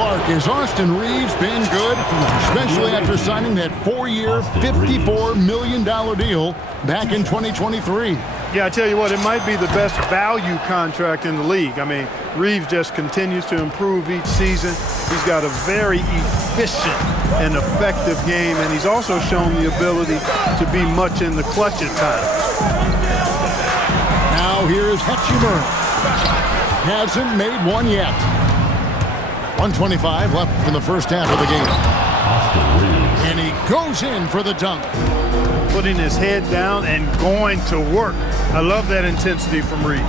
Clark, has Austin Reeves been good, especially after signing that 4-year, $54 million deal back in 2023? Yeah, I tell you what, it might be the best value contract in the league. I mean, Reeves just continues to improve each season. He's got a very efficient and effective game, and he's also shown the ability to be much in the clutch at times. Now here is Hetchimer. Hasn't made one yet. 1:25 left in the first half of the game. And he goes in for the dunk. Putting his head down and going to work. I love that intensity from Reeves.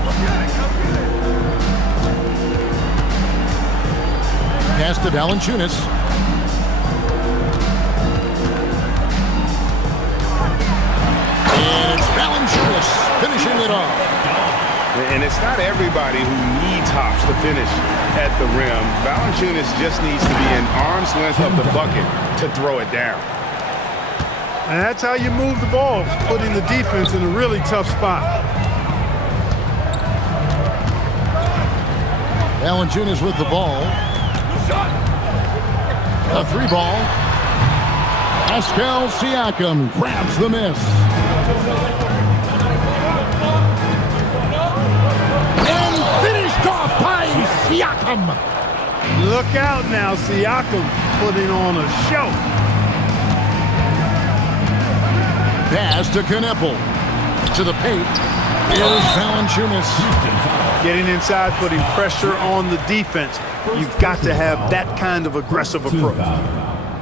Pass to Valanciunas. And it's Valanciunas finishing it off. And it's not everybody who needs hops to finish at the rim. Valanciunas just needs to be an arm's length of the bucket to throw it down. And that's how you move the ball, putting the defense in a really tough spot. Valanciunas with the ball. A 3-ball. Pascal Siakam grabs the miss. And finished off by Siakam. Look out now, Siakam putting on a show. Pass to Kneppel. To the paint. Here's Valanciunas. Getting inside, putting pressure on the defense. You've got to have that kind of aggressive approach.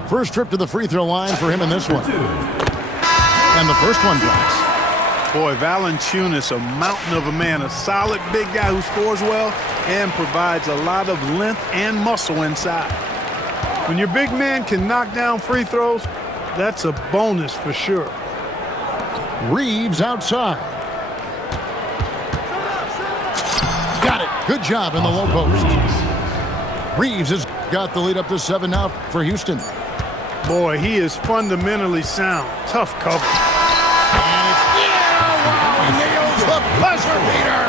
First trip to the free throw line for him in this one. And the first one drops. Boy, Valanciunas, a mountain of a man, a solid big guy who scores well and provides a lot of length and muscle inside. When your big man can knock down free throws, that's a bonus for sure. Reeves outside. Got it. Good job in the low post. Reeves has got the lead up to 7 now for Houston. Boy, he is fundamentally sound. Tough cover. And it's wow, he nails the buzzer beater.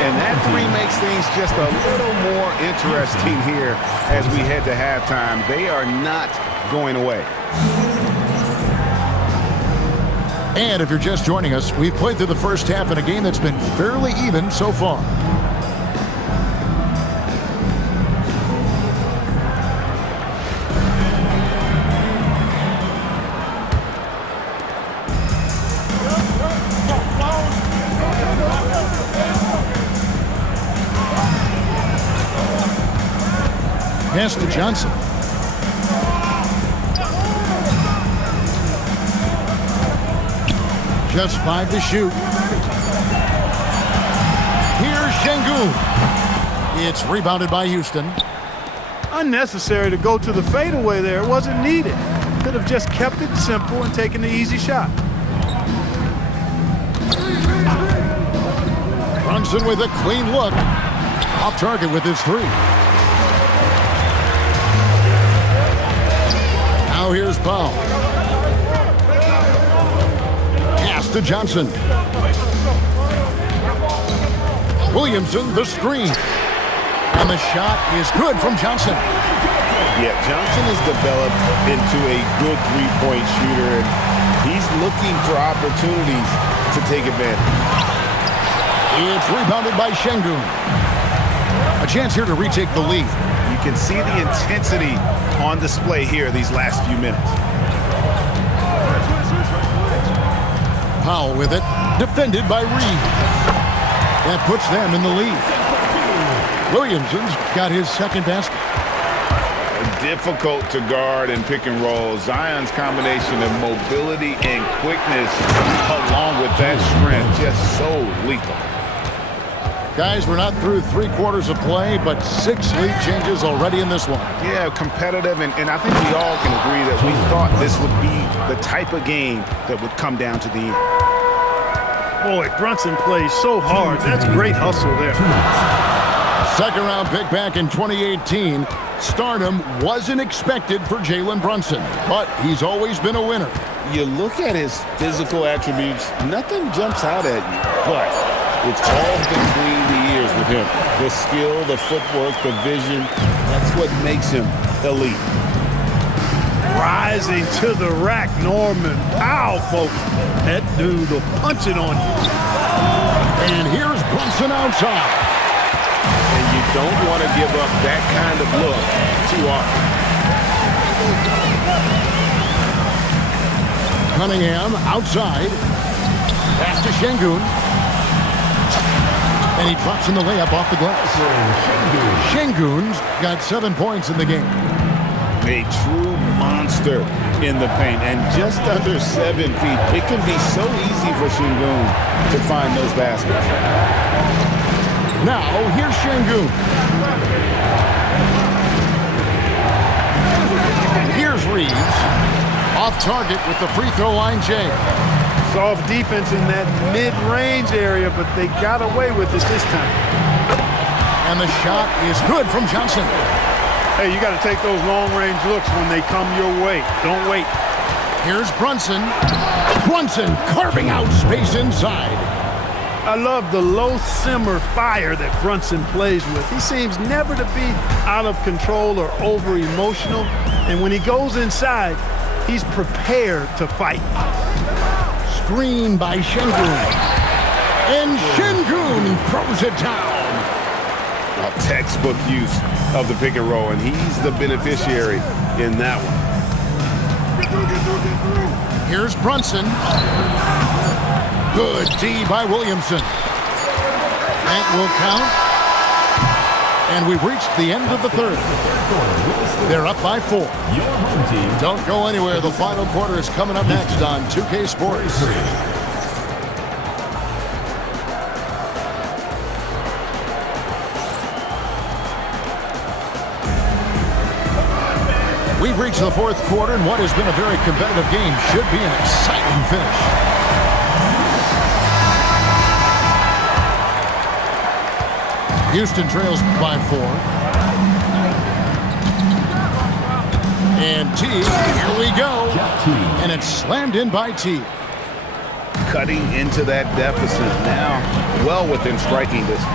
And that three makes things just a little more interesting here as we head to halftime. They are not going away. And if you're just joining us, we've played through the first half in a game that's been fairly even so far. Pass to Johnson. Just 5 to shoot. Here's Şengün. It's rebounded by Houston. Unnecessary to go to the fadeaway there. It wasn't needed. Could have just kept it simple and taken the easy shot. Brunson with a clean look. Off target with his 3. Now here's Powell. Pass to Johnson. Williamson, the screen. And the shot is good from Johnson. Yeah, Johnson has developed into a good three-point shooter, and he's looking for opportunities to take advantage. It's rebounded by Şengün. A chance here to retake the lead. You can see the intensity on display here these last few minutes. Powell with it, defended by Reed. That puts them in the lead. Williamson's got his second basket. Difficult to guard and pick and roll. Zion's combination of mobility and quickness along with that strength, just so lethal. Guys, we're not through 3 quarters of play, but 6 lead changes already in this one. Yeah, competitive, and I think we all can agree that we thought this would be the type of game that would come down to the end. Boy, Brunson plays so hard. That's great hustle there. Second round pick back in 2018. Stardom wasn't expected for Jalen Brunson, but he's always been a winner. You look at his physical attributes, nothing jumps out at you, but it's all between the ears with with him. The skill, the footwork, the vision, that's what makes him elite. Rising to the rack, Norman. Ow, folks. That dude will punch it on you. And here's Brunson outside. And you don't want to give up that kind of look too often. Cunningham outside. Pass to Şengün. And he drops in the layup off the glass. Şengün's got 7 points in the game. A true monster in the paint, and just under 7 feet. It can be so easy for Şengün to find those baskets. Now, here's Şengün. Here's Reeves. Off target with the free throw line, Jay. Soft defense in that mid-range area, but they got away with it this time. And the shot is good from Johnson. Hey, you got to take those long-range looks when they come your way. Don't wait. Here's Brunson. Brunson carving out space inside. I love the low-simmer fire that Brunson plays with. He seems never to be out of control or over-emotional. And when he goes inside, he's prepared to fight. Screen by Şengün. And Şengün throws it down. A textbook use of the pick and roll, and he's the beneficiary in that one. Here's Brunson. Good D by Williamson. That will count. And we've reached the end of the third. They're up by 4. Don't go anywhere. The final quarter is coming up next on 2K Sports. We've reached the fourth quarter, and what has been a very competitive game should be an exciting finish. Houston trails by 4. And T, here we go. And it's slammed in by T. Cutting into that deficit now, well within striking distance.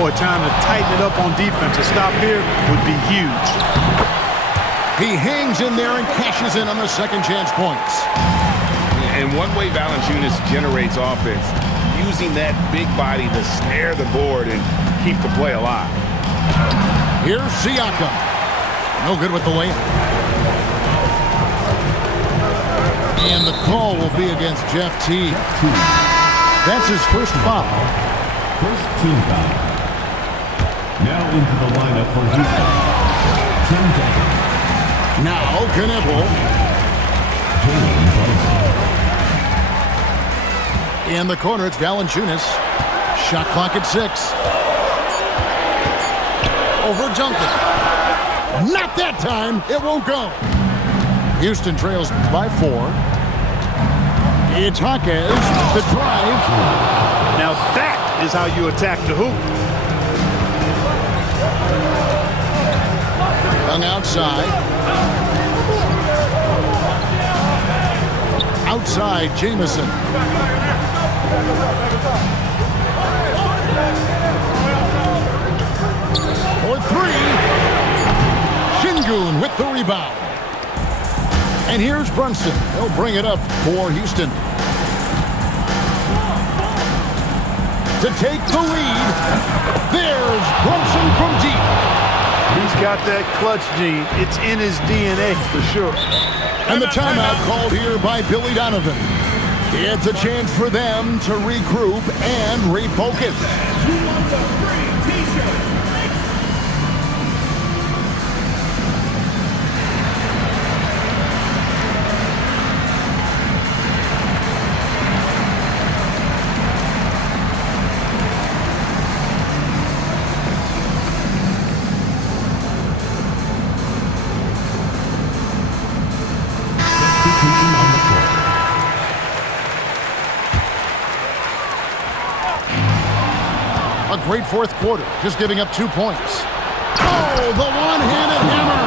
Boy, time to tighten it up on defense. A stop here would be huge. He hangs in there and cashes in on the second chance points. And one way Valanciunas generates offense, using that big body to snare the board and keep the play alive. Here's Siakam. No good with the layup. And the call will be against Jeff T. That's his first foul. First team foul. Now into the lineup for Houston. Tim Duncan. Now Knebel. In the corner, it's Valanciunas. Shot clock at 6. Over Duncan. Not that time. It won't go. Houston trails by 4. It's Hawkes. The drive. Now that is how you attack the hoop. Young outside. Outside, Jamison. For 3. Şengün with the rebound. And here's Brunson. He'll bring it up for Houston. To take the lead, there's Brunson from deep. He's got that clutch gene. It's in his DNA for sure. And the timeout called here by Billy Donovan. It's a chance for them to regroup and refocus. A great fourth quarter, just giving up 2 points. Oh, the one-handed hammer!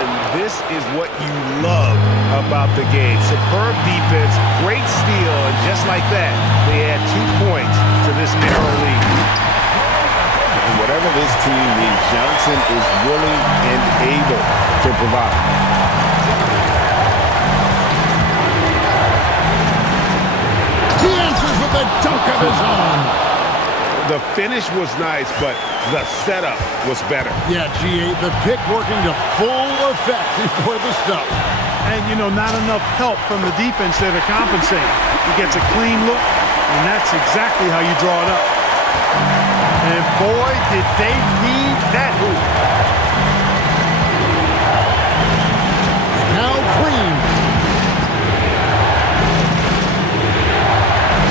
And this is what you love about the game. Superb defense, great steal, and just like that, they add 2 points to this narrow lead. whatever this team needs, Johnson is willing and able to provide. He answers with a dunk of his own. The finish was nice, but the setup was better. Yeah, G8, the pick working to full effect before the stuff. And, you know, not enough help from the defense there to compensate. He gets a clean look, and that's exactly how you draw it up. And, boy, did they need that hoop. Now Green.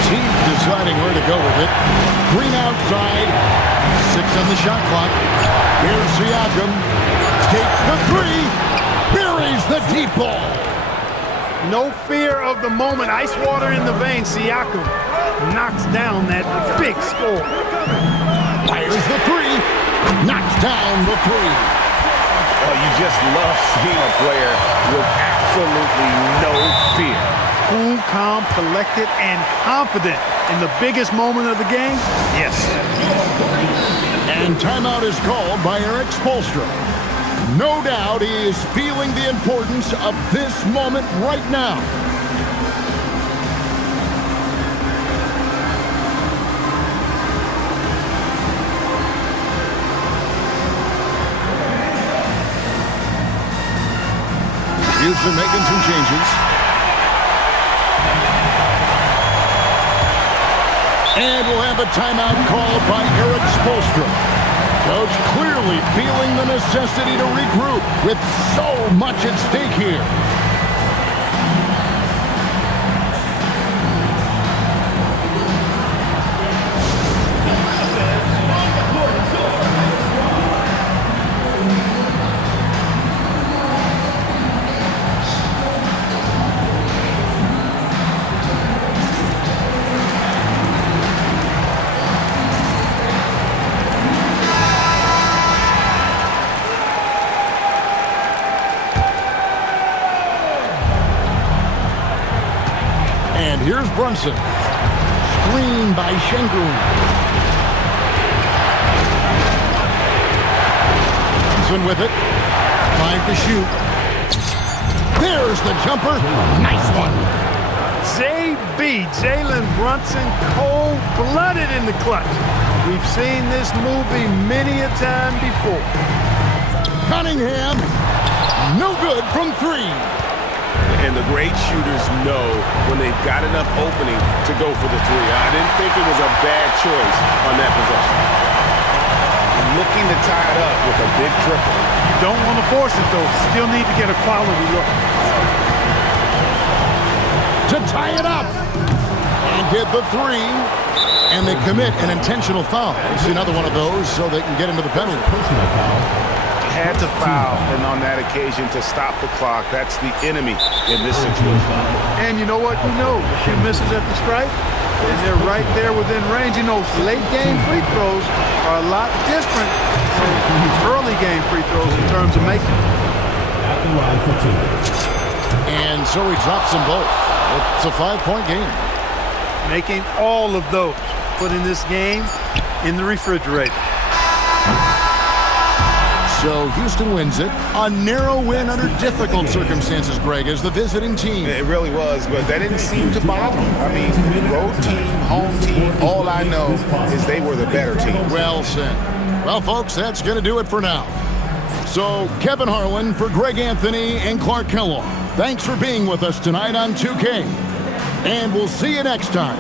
Team deciding where to go with it. Green outside. 6 on the shot clock. Here's Siakam. Takes the 3. Buries the deep ball. No fear of the moment. Ice water in the veins. Siakam knocks down that big score. Fires the 3. Knocks down the 3. Oh, you just love seeing a player with absolutely no fear. Cool, calm, collected, and confident in the biggest moment of the game? Yes. And timeout is called by Eric Spoelstra. No doubt he is feeling the importance of this moment right now. Houston making some changes. And we'll have a timeout called by Eric Spoelstra. Coach clearly feeling the necessity to regroup with so much at stake here. Here's Brunson. Screen by Şengün. Brunson with it. 5 to shoot. There's the jumper. Nice one. JB, Jalen Brunson, cold-blooded in the clutch. We've seen this movie many a time before. Cunningham. No good from 3. And the great shooters know when they've got enough opening to go for the 3. I didn't think it was a bad choice on that possession. Looking to tie it up with a big triple. You don't want to force it, though. Still need to get a quality look. To tie it up. And get the 3. And they commit an intentional foul. It's another one of those so they can get into the penalty. Personal foul. Had to foul, and on that occasion to stop the clock. That's the enemy in this situation. And you know what? He knows if he misses at the stripe, and they're right there within range. You know, late game free throws are a lot different from early game free throws in terms of making. At the line for 2. And so he drops them both. It's a 5-point game. Making all of those, putting this game in the refrigerator. So Houston wins it. A narrow win under difficult circumstances, Greg, as the visiting team. It really was, but that didn't seem to bother them. I mean, road team, home team, all I know is they were the better team. Well said. Well, folks, that's going to do it for now. So Kevin Harlan for Greg Anthony and Clark Kellogg. Thanks for being with us tonight on 2K. And we'll see you next time